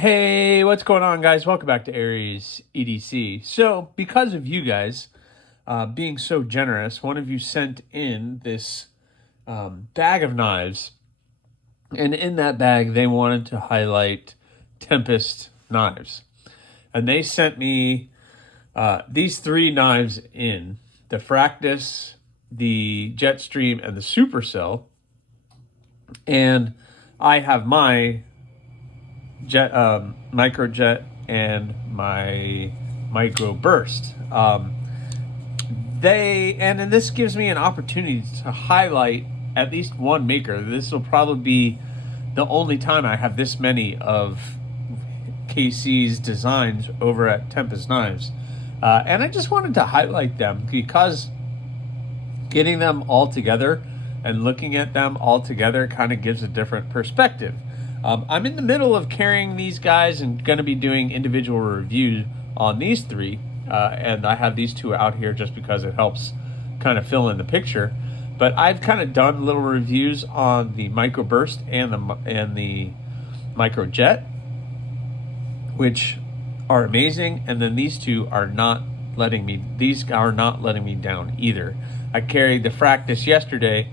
Hey, what's going on, guys? Welcome back to AriesEDC. So, because of you guys being so generous, one of you sent in this bag of knives, and in that bag, they wanted to highlight Tempest knives. And they sent me these three knives in the Fractus, the Jetstream, and the Supercell. And I have my microjet and my micro burst. And this gives me an opportunity to highlight at least one maker. This will probably be the only time I have this many of KC's designs over at Tempest Knives. And I just wanted to highlight them because getting them all together and looking at them all together kind of gives a different perspective. I'm in the middle of carrying these guys and going to be doing individual reviews on these three. And I have these two out here just because it helps kind of fill in the picture. But I've kind of done little reviews on the Micro Burst and the Micro Jet, which are amazing. And then these two are not letting me down either. I carried the Fractus yesterday,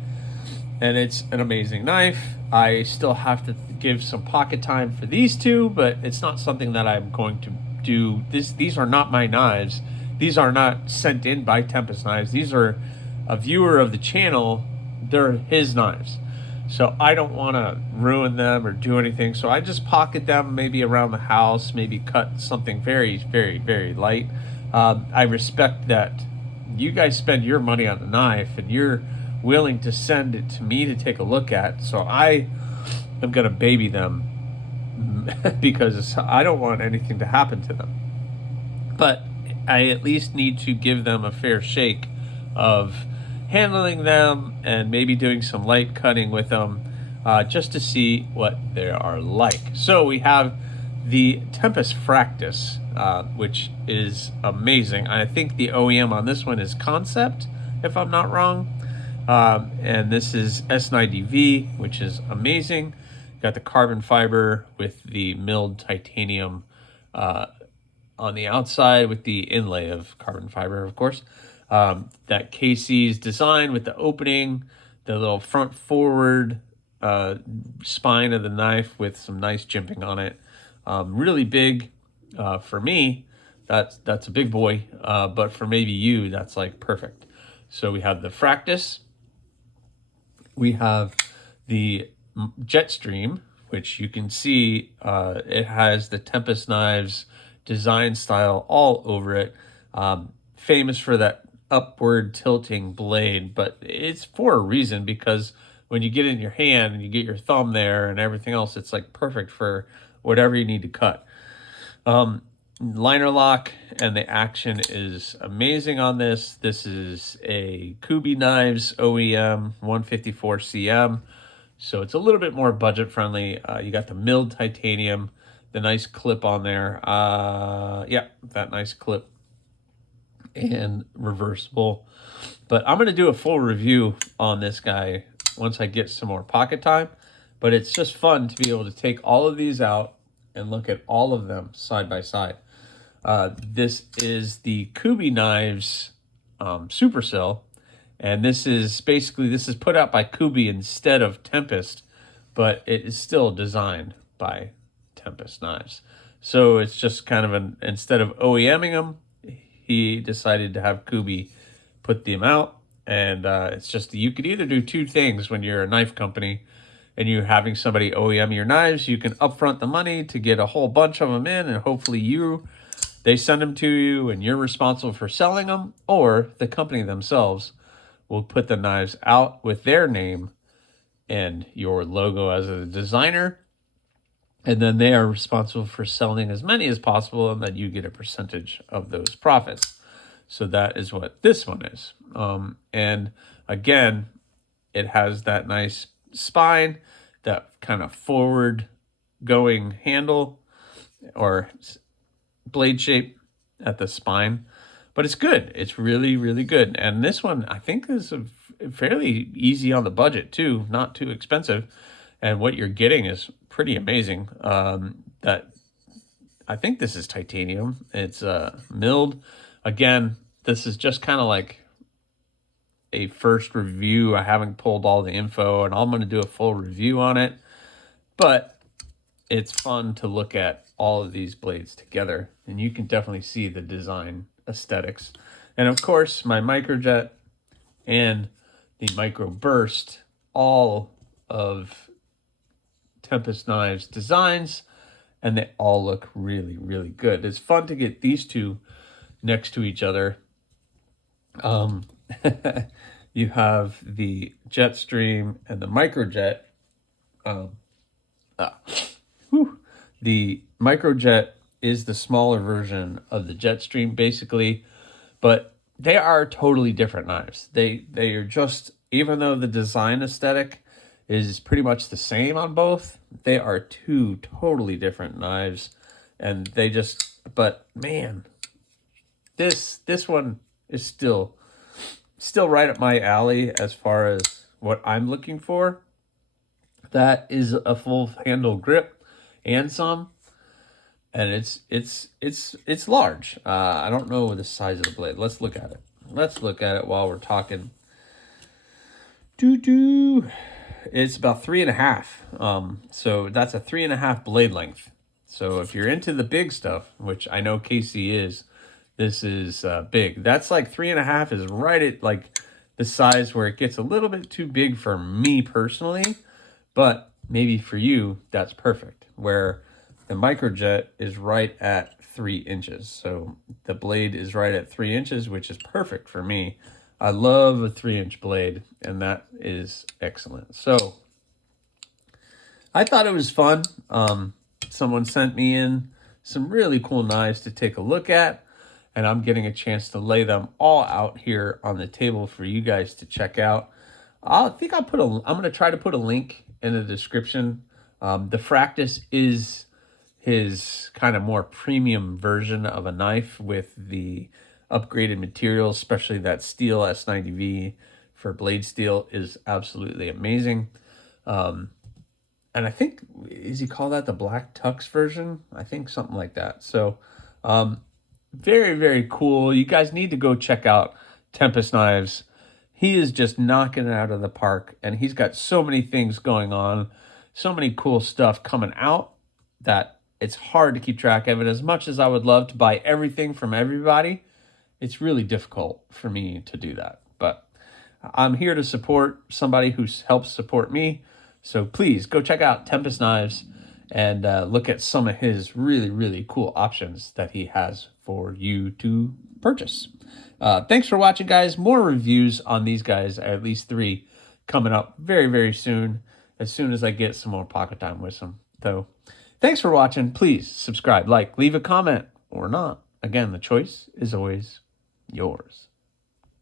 and it's an amazing knife. I still have to give some pocket time for these two, but it's not something that I'm going to do. These are not my knives. These are not sent in by Tempest Knives. These are a viewer of the channel. They're his knives. So I don't want to ruin them or do anything. So I just pocket them maybe around the house, maybe cut something very, very, very light. I respect that you guys spend your money on the knife and you're willing to send it to me to take a look at. So I am going to baby them because I don't want anything to happen to them. But I at least need to give them a fair shake of handling them and maybe doing some light cutting with them just to see what they are like. So we have the Tempest Fractus, which is amazing. I think the OEM on this one is Concept, if I'm not wrong. And this is S90V, which is amazing. Got the carbon fiber with the milled titanium on the outside with the inlay of carbon fiber, of course. That KC's design with the opening, the little front forward spine of the knife with some nice jimping on it. Really big for me. That's a big boy, but for maybe you, that's like perfect. So we have the Fractus. We have the Jetstream, which you can see it has the Tempest Knives design style all over it. Famous for that upward tilting blade, but it's for a reason, because when you get it in your hand and you get your thumb there and everything else, it's like perfect for whatever you need to cut. Liner lock and the action is amazing on this. This is a Kubi Knives OEM 154 CM, so it's a little bit more budget friendly. You got the milled titanium, the nice clip on there. Yeah, that nice clip, and reversible. But I'm going to do a full review on this guy once I get some more pocket time. But it's just fun to be able to take all of these out and look at all of them side by side. This is the Kubi Knives Supercell, and this is put out by Kubi instead of Tempest, but it is still designed by Tempest Knives. So it's just kind of instead of OEMing them, he decided to have Kubi put them out. And it's just, you could either do two things when you're a knife company and you're having somebody OEM your knives. You can upfront the money to get a whole bunch of them in, and hopefully they send them to you and you're responsible for selling them, or the company themselves will put the knives out with their name and your logo as a designer, and then they are responsible for selling as many as possible, and then you get a percentage of those profits. So that is what this one is. And again, it has that nice spine, that kind of forward going handle or blade shape at the spine, but it's good. It's really, really good. And this one, I think, is fairly easy on the budget too, not too expensive. And what you're getting is pretty amazing. That I think this is titanium. It's milled. Again, this is just kind of like a first review. I haven't pulled all the info, and I'm going to do a full review on it. But it's fun to look at all of these blades together, and you can definitely see the design aesthetics. And of course, my microjet and the micro burst, all of Tempest knives designs, and they all look really, really good. It's fun to get these two next to each other. You have the Jetstream and the microjet. The microjet is the smaller version of the Jetstream, basically, but they are totally different knives. They are just, even though the design aesthetic is pretty much the same on both, they are two totally different knives, and they just, but man, this one is still right up my alley as far as what I'm looking for. That is a full handle grip and some, and it's large. I don't know the size of the blade. Let's look at it. Let's look at it while we're talking. It's about 3.5. So that's a 3.5 blade length. So if you're into the big stuff, which I know KC is, this is big. That's like 3.5 is right at like the size where it gets a little bit too big for me personally, but maybe for you, that's perfect. Where the microjet is right at 3 inches. So the blade is right at 3 inches, which is perfect for me. I love a 3-inch blade, and that is excellent. So I thought it was fun. Someone sent me in some really cool knives to take a look at, and I'm getting a chance to lay them all out here on the table for you guys to check out. I'm going to try to put a link in the description. The Fractus is his kind of more premium version of a knife with the upgraded materials, especially that steel S90V for blade steel is absolutely amazing. And I think, is he call that the Black Tux version? I think something like that. So very, very cool. You guys need to go check out Tempest Knives. He is just knocking it out of the park, and he's got so many things going on, so many cool stuff coming out that it's hard to keep track of it. As much as I would love to buy everything from everybody, it's really difficult for me to do that. But I'm here to support somebody who helps support me. So please go check out Tempest Knives and look at some of his really, really cool options that he has for you to purchase. Thanks for watching, guys. More reviews on these guys, at least 3, coming up very, very soon as I get some more pocket time with them. So thanks for watching. Please subscribe, like, leave a comment, or not. Again, the choice is always yours.